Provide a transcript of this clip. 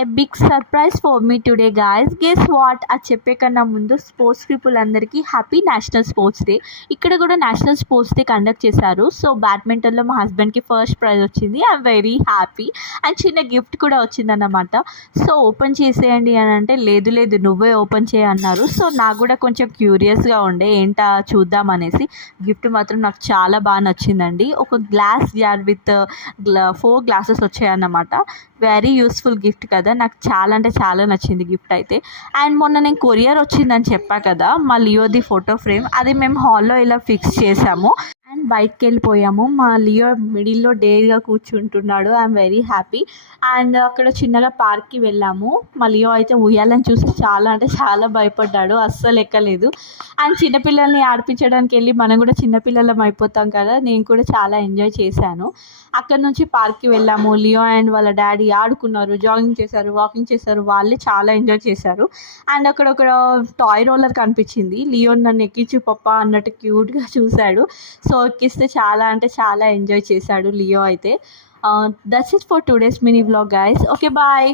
A big surprise for me today guys. Guess what? అది చెప్పే కన్నా ముందు స్పోర్ట్స్ పీపుల్ అందరికీ హ్యాపీ నేషనల్ స్పోర్ట్స్ డే. ఇక్కడ కూడా నేషనల్ స్పోర్ట్స్ డే కండక్ట్ చేశారు. సో బ్యాడ్మింటన్లో మా హస్బెండ్కి ఫస్ట్ ప్రైజ్ వచ్చింది. I'm very happy. అండ్ చిన్న గిఫ్ట్ కూడా వచ్చిందన్నమాట. సో ఓపెన్ చేసేయండి అని అంటే లేదు లేదు నువ్వే ఓపెన్ చేయన్నారు. సో నాకు కూడా కొంచెం క్యూరియస్గా ఉండే ఏంటా చూద్దాం అనేసి. గిఫ్ట్ మాత్రం నాకు చాలా బాగా నచ్చిందండి. ఒక గ్లాస్ జార్ విత్ 4 గ్లాసెస్ వచ్చాయన్నమాట. వెరీ యూస్ఫుల్ గిఫ్ట్ కదా, నాకు చాలా అంటే చాలా నచ్చింది గిఫ్ట్ అయితే. అండ్ మొన్న నేను కొరియర్ వచ్చిందని చెప్పా కదా, మా లియోది ఫోటో ఫ్రేమ్, అది మేము హాల్లో ఇలా ఫిక్స్ చేసాము. అండ్ బయటకు వెళ్ళిపోయాము. మా లియో మిడిల్లో డేర్గా కూర్చుంటున్నాడు. I'm very happy. అండ్ అక్కడ చిన్నగా పార్క్కి వెళ్ళాము. మా లియో అయితే ఉయ్యాలని చూసి చాలా అంటే చాలా భయపడ్డాడు, అస్సలు ఎక్కలేదు. అండ్ చిన్నపిల్లల్ని ఆడిపించడానికి వెళ్ళి మనం కూడా చిన్నపిల్లలం అయిపోతాం కదా, నేను కూడా చాలా ఎంజాయ్ చేశాను. అక్కడ నుంచి పార్క్కి వెళ్ళాము. లియో అండ్ వాళ్ళ డాడీ ఆడుకున్నారు, జాగింగ్ చేశారు, వాకింగ్ చేశారు. వాళ్ళే చాలా ఎంజాయ్ చేశారు. అండ్ అక్కడ ఒక టాయ్ రోలర్ కనిపించింది. లియో నన్ను ఎక్కించు పప్పా అన్నట్టు క్యూట్గా చూశాడు. సో ఎక్కిస్తే చాలా అంటే చాలా ఎంజాయ్ చేశాడు లియో అయితే. That's it for today's mini vlog guys. Okay bye.